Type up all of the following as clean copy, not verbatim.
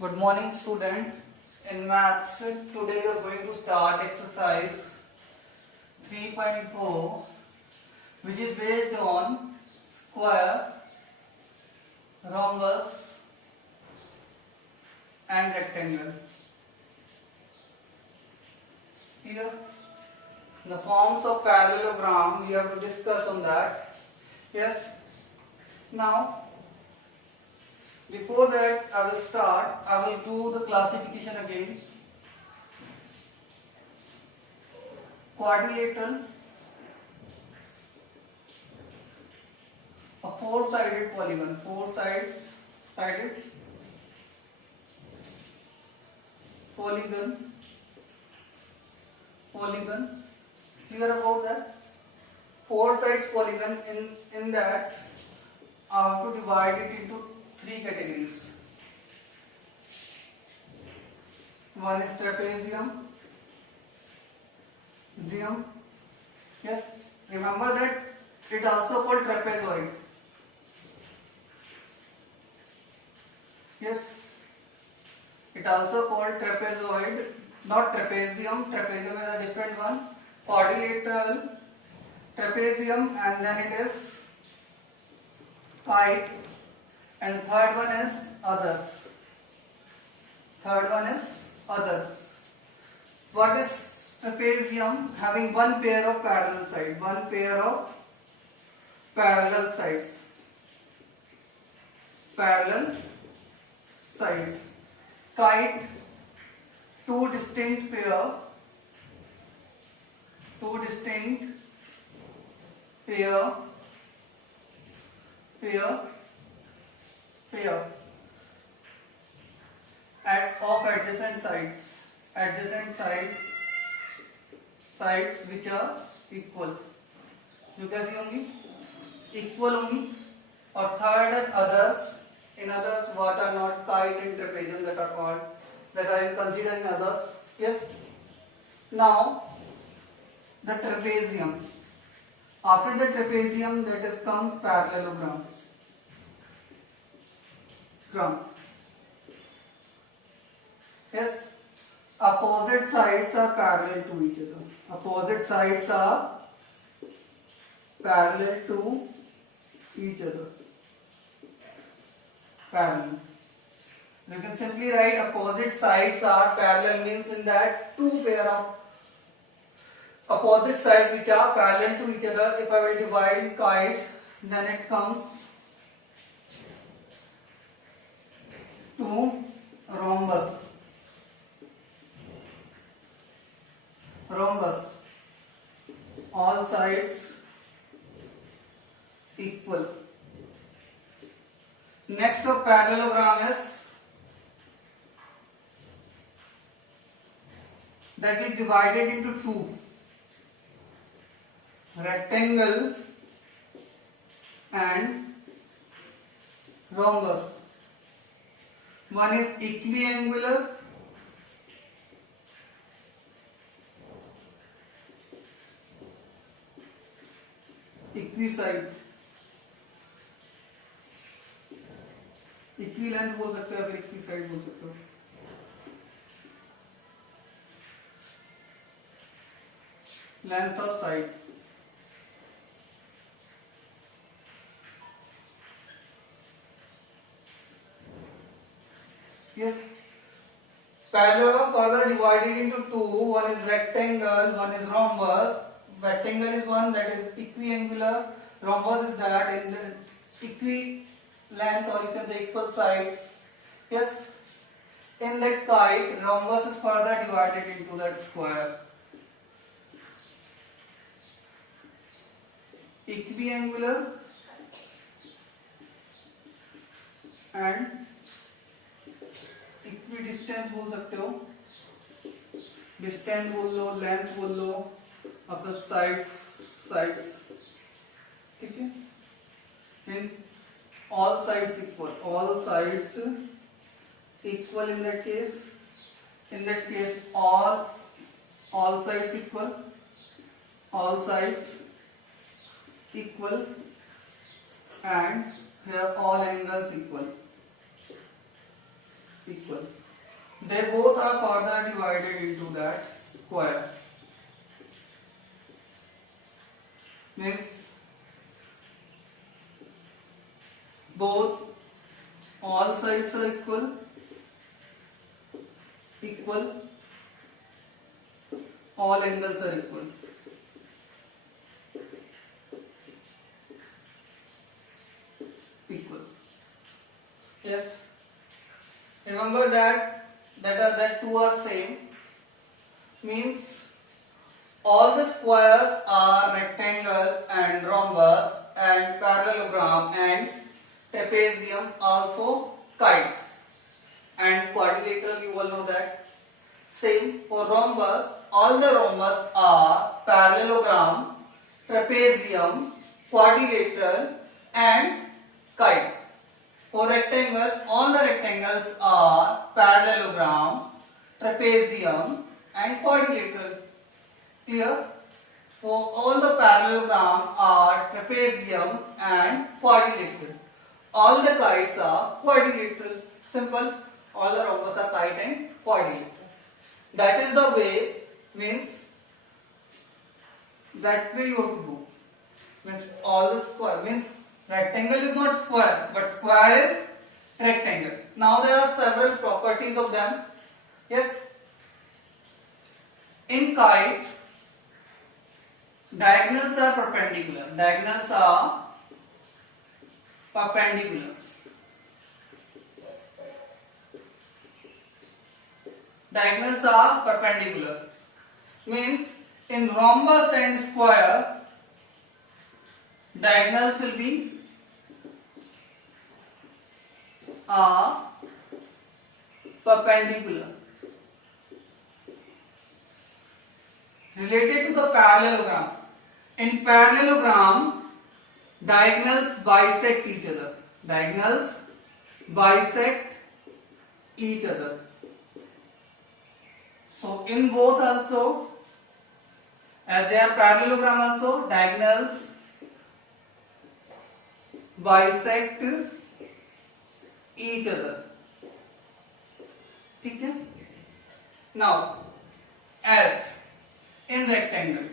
Good morning, students. In maths, today we are going to start exercise 3.4, which is based on square, rhombus, and rectangle. Here, the forms of parallelogram, we have to discuss on that. Yes. Now, before that, I will do the classification again. Quadrilateral, a four-sided polygon, four-sided polygon. Clear about that? Four sides polygon. In that, I have to divide it into three categories. One is trapezium. Yes, remember that it also called trapezoid. Yes, it also called trapezoid, not trapezium. Trapezium is a different one. Quadrilateral, trapezium, and then it is kite. And third one is others. What is trapezium? Having one pair of parallel sides. Kite, two distinct pair. Of adjacent sides which are equal. You can see only equal only. Or third is others. In others, what are not kite and trapezium that are considered in others. Yes. Now the trapezium. After the trapezium, that is come parallelogram. Yes, opposite sides are parallel to each other. Parallel. You can simply write opposite sides are parallel, means in that two pair of opposite sides which are parallel to each other. If I will divide in kite, then it comes to rhombus. All sides equal. Next of parallelogram is that is divided into two. Rectangle and rhombus. One is equiangular, equiside. इक्विलेंथ बोल सकते हो या फिर इक्विसाइड बोल सकते हो. Length of side. Yes. Parallelogram further divided into two. One is rectangle, one is rhombus. Rectangle is one that is equiangular. Rhombus is that in the length, or you can say equal sides. Yes, in that kite, rhombus is further divided into that square. Equiangular and equidistant बोल सकते हो. Distant बोल लो, length बोल लो, अपने sides. ठीक है. Means all sides equal in that case. All sides equal, and here all angles equal. equal. They both are further divided into that square. Means both all sides are equal, all angles are equal. Yes. Remember that two are same. Means all the squares are rectangle and rhombus and parallelogram and trapezium, also kite and quadrilateral. You all know that. Same for rhombus. All the rhombus are parallelogram, trapezium, quadrilateral and kite. For rectangle, all the rectangles are parallelogram, trapezium and quadrilateral. Clear? For all the parallelogram are trapezium and quadrilateral. All the kites are quadrilateral. Simple. All the rhombus are kite and quadrilateral. That is the way. Means that way you have to do. Means all the square. Means rectangle is not square, but square is rectangle. Now there are several properties of them. Yes. In kite, diagonals are perpendicular. Diagonals are perpendicular. Diagonals are perpendicular. Means in rhombus and square, diagonals will be perpendicular. Related to the parallelogram. In parallelogram, diagonals bisect each other. Diagonals bisect each other. So in both also, as they are parallelogram also, diagonals bisect each other. ठीक है? Now, as in rectangle,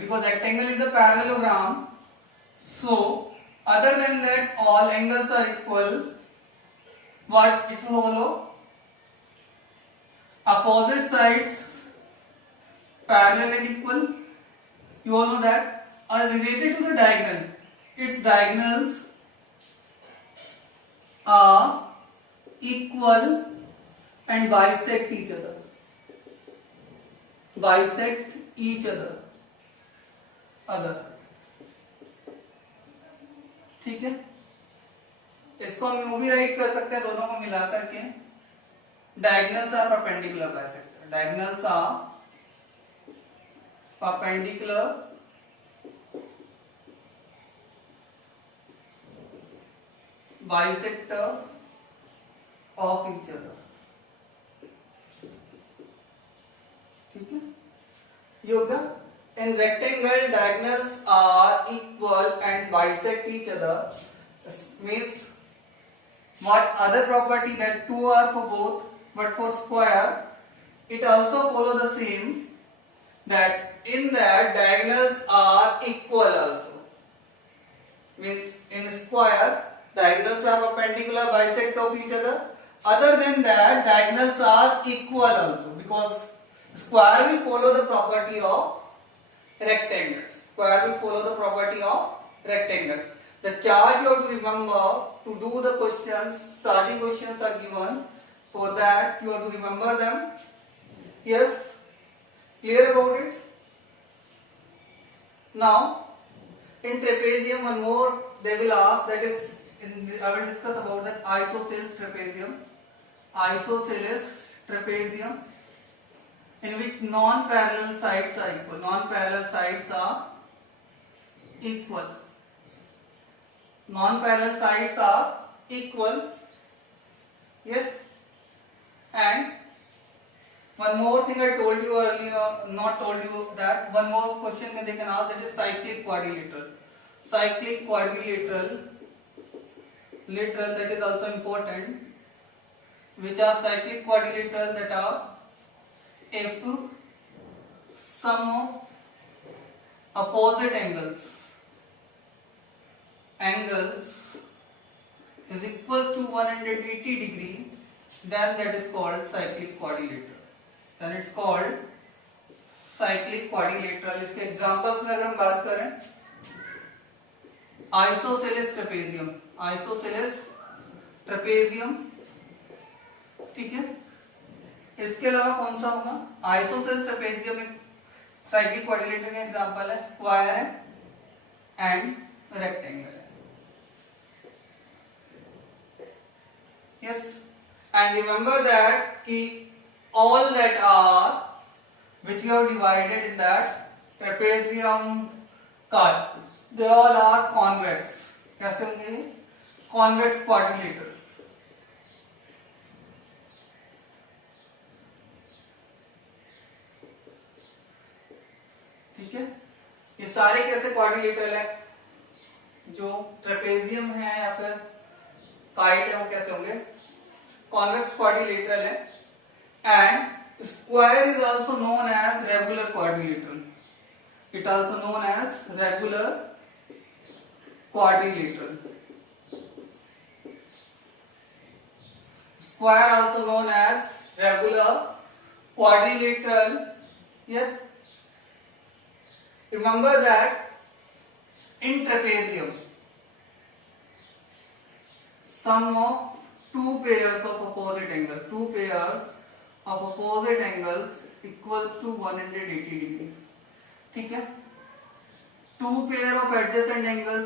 because rectangle is a parallelogram, so other than that all angles are equal. What it will follow? Opposite sides parallel and equal. You all know that. Are related to the diagonal. Its diagonals are equal and bisect each other. Bisect each other. ठीक है? इसको हम यूं भी right कर सकते हैं, दोनों को मिला करके. Diagonals are perpendicular bisector. Diagonals are perpendicular bisector of each other. ठीक है? ये होगा. In rectangle, diagonals are equal and bisect each other. Means what other property that two are for both, but for square it also follows the same, that in that diagonals are equal also. Means in square diagonals are perpendicular bisect of each other. Other than that diagonals are equal also, because square will follow the property of rectangle. Square will follow the property of rectangle. The charge you have to remember to do the questions. Starting questions are given. For that you have to remember them. Yes? Clear about it? Now, in trapezium, one more they will ask, that is, I will discuss about that isosceles trapezium. Isosceles trapezium, in which non-parallel sides are equal. Non-parallel sides are equal. Non-parallel sides are equal. Yes? And one more thing I told you earlier, not told you that, one more question they can ask, that is cyclic quadrilateral. Cyclic quadrilateral literal, that is also important, which are cyclic quadrilateral, that are if sum of opposite angles is equals to 180 degree, then that is called cyclic quadrilateral. Then it's called cyclic quadrilateral. इसके examples में अगर हम बात करें, isosceles trapezium, ठीक है। इसके अलावा कौन सा होगा? आइसोसेलेस ट्रेपेजियम एक साइक्लिक क्वाड्रिलेटरल का एग्जांपल है, स्क्वायर है एंड रेक्टेंगल है। यस, एंड रिमेंबर दैट कि all that are which we have divided in that trapezium cut, they all are convex. कैसे होंगे? Convex quadrilateral. ठीक है, ये सारे कैसे क्वाड्रिलेटरल है? जो ट्रेपेजियम है या फिर काइट है वो कैसे होंगे? कॉन्वेक्स क्वाड्रिलेटरल है। And square is also known as regular quadrilateral. It also known as regular quadrilateral. Square also known as regular quadrilateral. Yes. Remember that in trapezium, sum of two pairs of opposite angles equals to 180 degree. ठीक है, two pair of adjacent angles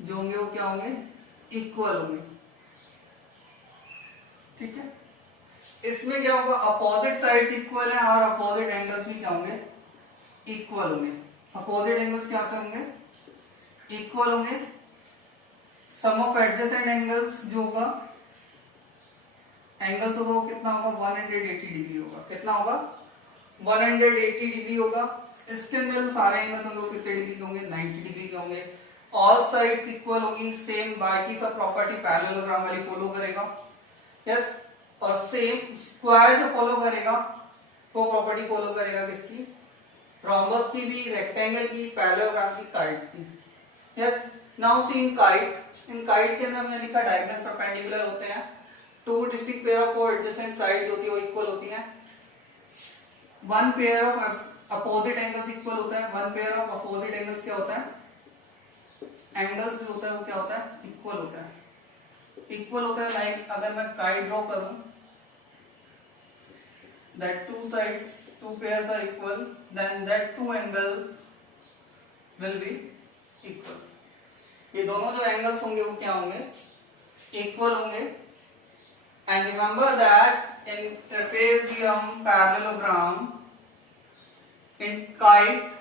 जो होंगे वो क्या होंगे? Equal होंगे। ठीक है, इसमें क्या होगा? अपोजिट साइड्स इक्वल है और अपोजिट एंगल्स भी क्या होंगे? इक्वल होंगे। अपोजिट एंगल्स क्या से होंगे? इक्वल होंगे। सम ऑफ एडजेसेंट एंगल्स जो होगा, एंगल्स होगा वो कितना होगा? 180 डिग्री होगा। कितना होगा? 180 डिग्री होगा। इसके अंदर जो सारे एंगल्स होंगे वो कितने डिग्री के होंगे? 90 डिग्री के होंगे। ऑल साइड्स इक्वल होंगी। सेम बाकी सब प्रॉपर्टी पैरेललोग्राम वाली फॉलो करेगा। यस, और सेम स्क्वायर जो फॉलो करेगा वो प्रॉपर्टी फॉलो करेगा किसकी? रोम्बस की भी, रेक्टेंगल की, पैरेललोग्राम की, काइट की। यस, नाउ सी इन काइट के अंदर हमने लिखा डायगोनल परपेंडिकुलर होते हैं। Two distinct pair of adjacent sides होती है वो इक्वल होती हैं। One pair of opposite angles equal होता है। One pair of opposite angles क्या होता है? एंगल्स जो होता है वो क्या होता है? इक्वल होता है। इक्वल होता है लाइक अगर मैं काइट ड्रॉ करूं, that two pairs are equal, then that two angles will be equal. ये दोनों जो एंगल्स होंगे वो क्या होंगे? इक्वल होंगे। And remember that in trapezium, parallelogram, in kite,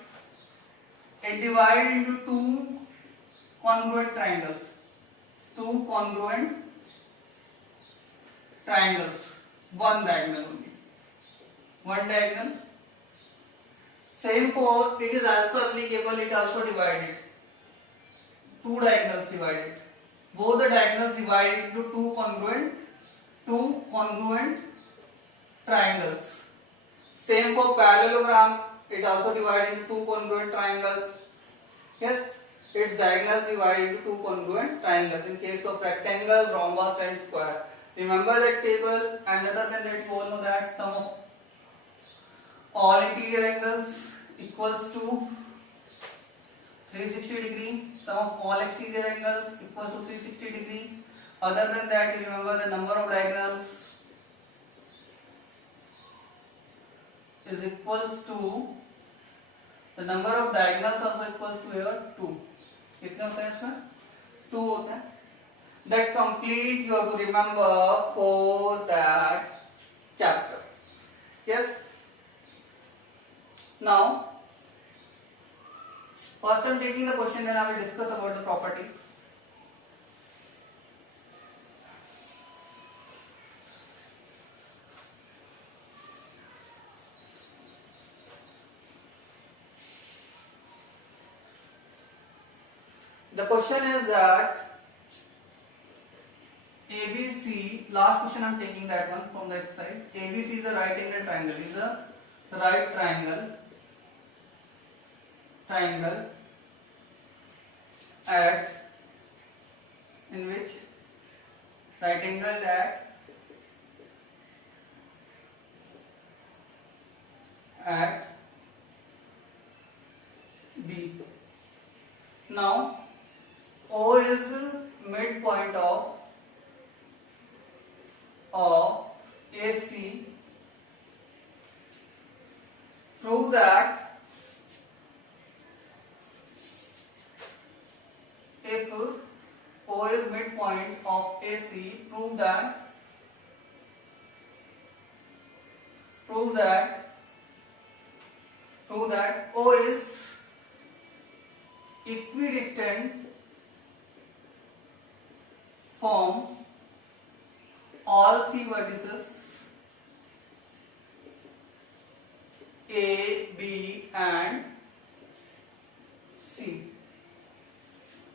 it divided into two congruent triangles. One diagonal only. One diagonal. Same for it is also applicable. It also divided. Two diagonals divided. Both the diagonals divided into two congruent triangles. Same for parallelogram. It also divided into two congruent triangles. Yes, its diagonals divided into two congruent triangles. In case of rectangle, rhombus, and square. Remember that table, and other than that, we all know that sum of all interior angles equals to 360 degree. Sum of all exterior angles equals to 360 degree. Other than that, you remember the number of diagonals is equals to the number of diagonals also equals to here 2. कितने होते हैं इसमें? 2 होते हैं. That complete you have to remember for that chapter. Yes. Now, first I am taking the question, then I will discuss about the properties. The question is that ABC, last question I'm taking that one from the exercise. ABC is a right angle triangle. Is a right triangle at in which right angle at B. Now O is midpoint of AC. Prove that if O is midpoint of AC, prove that O is equidistant from all three vertices A, B and C.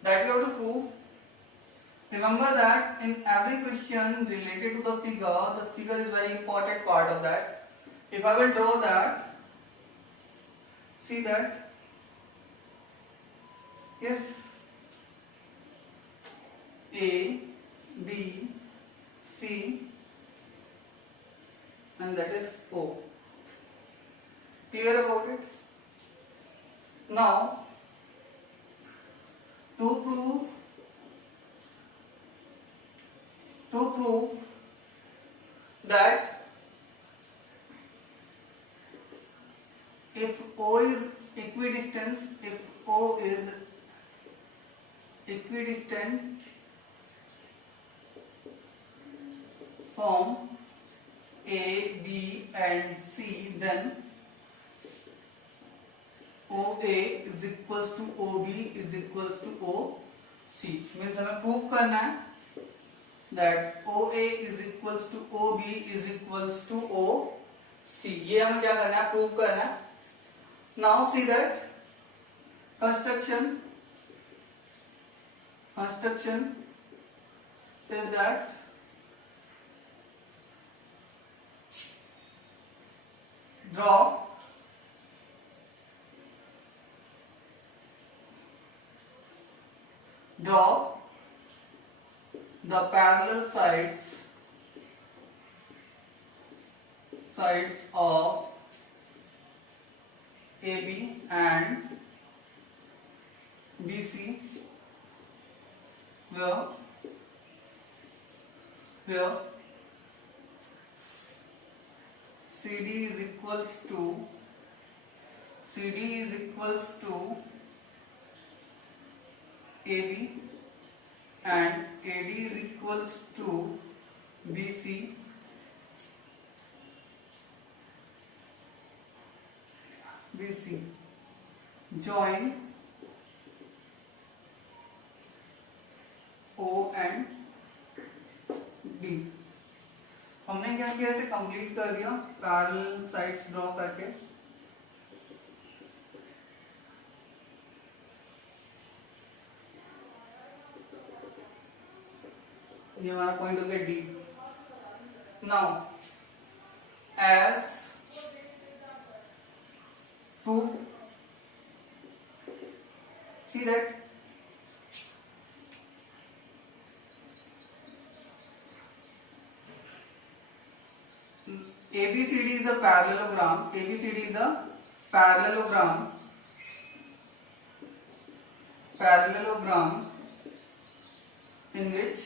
That we have to prove. Remember that in every question related to the figure is very important part of that. If I will draw that, see that, yes, A, B, C and that is O. Clear about it? Now, to prove that if O is equidistant from A, B and C, then OA is equals to OB is equals to OC. Means हमें prove करना है that OA is equals to OB is equals to OC. ये हमें क्या करना है, prove करना है. Now see that construction is that draw the parallel sides of AB and BC where CD is equals to AB and AD is equals to BC. Join O and D. हमने क्या किया, इसे complete कर दिया parallel sides draw करके. ये हमारा point हो गया D. Now as proof, see that ABCD is a parallelogram. ABCD is a parallelogram in which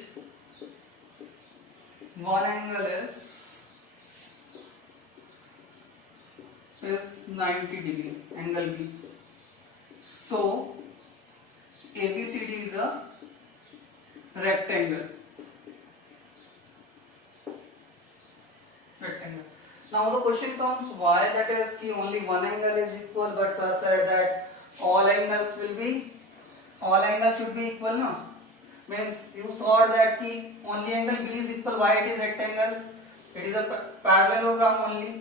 one angle is 90 degree, angle B. So ABCD is a rectangle. Now the question comes, why that is कि only one angle is equal, but sir said that all angles should be equal, no? Means you thought that कि only angle B is equal. Why it is rectangle? It is a parallelogram only.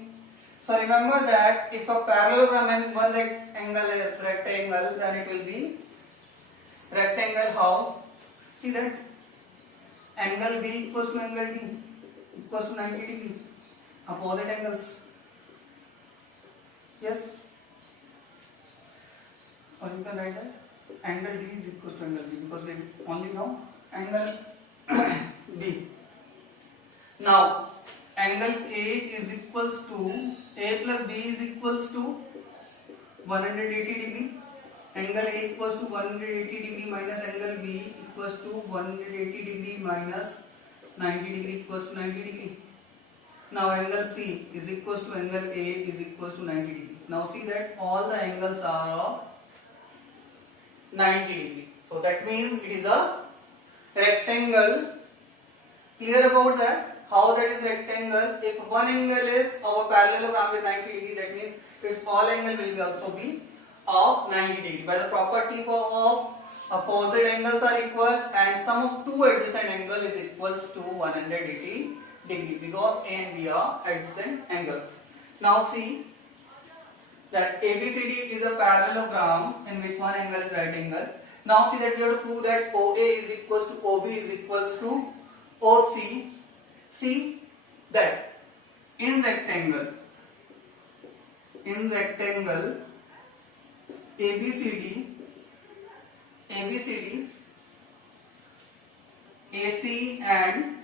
So remember that if a parallelogram and one angle is rectangle, then it will be rectangle how? See that angle B equals to angle D equals to 90 degree. Opposite angles. Yes. Or you can write that angle D is equals to angle B because we only know angle B. Now angle A is equals to A plus B is equals to 180 degree. Angle A equals to 180 degree minus angle B equals to 180 degree minus 90 degree equals to 90 degree. Now angle C is equals to angle A is equals to 90 degree. Now see that all the angles are of 90 degree. So that means it is a rectangle. Clear about that? How that is rectangle? If one angle is our parallelogram is 90 degree, that means its all angle will also be of 90 degree. By the property of opposite angles are equal and sum of two adjacent angle is equals to 180 degree because A and B are adjacent angles. Now see that ABCD is a parallelogram in which one angle is right angle. Now see that we have to prove that OA is equals to OB is equals to OC. See that in rectangle ABCD, AC and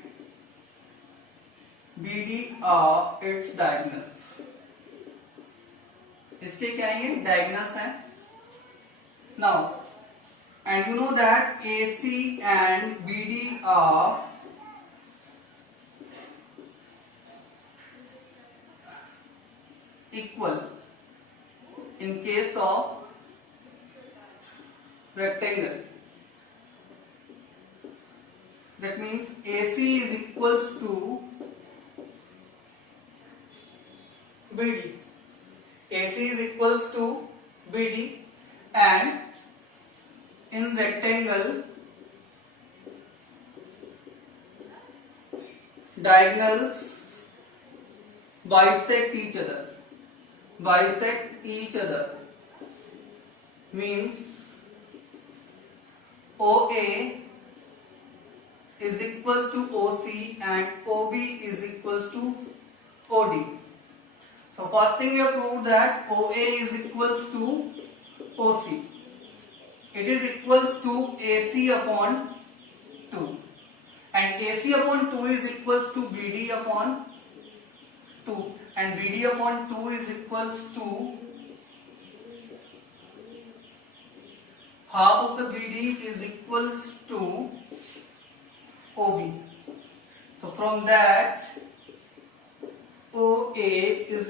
BD are its diagonals. इसके क्या है diagonals हैं. Now and you know that AC and BD are equal in case of rectangle. That means AC is equals to BD. AC is equals to BD and in rectangle diagonals bisect each other. Means OA is equals to OC and OB is equals to OD. So first thing we have proved that OA is equals to OC. It is equals to AC upon 2 and AC upon 2 is equals to BD upon 2 and BD upon 2 is equals to half of the BD is equals to OB. So from that OA is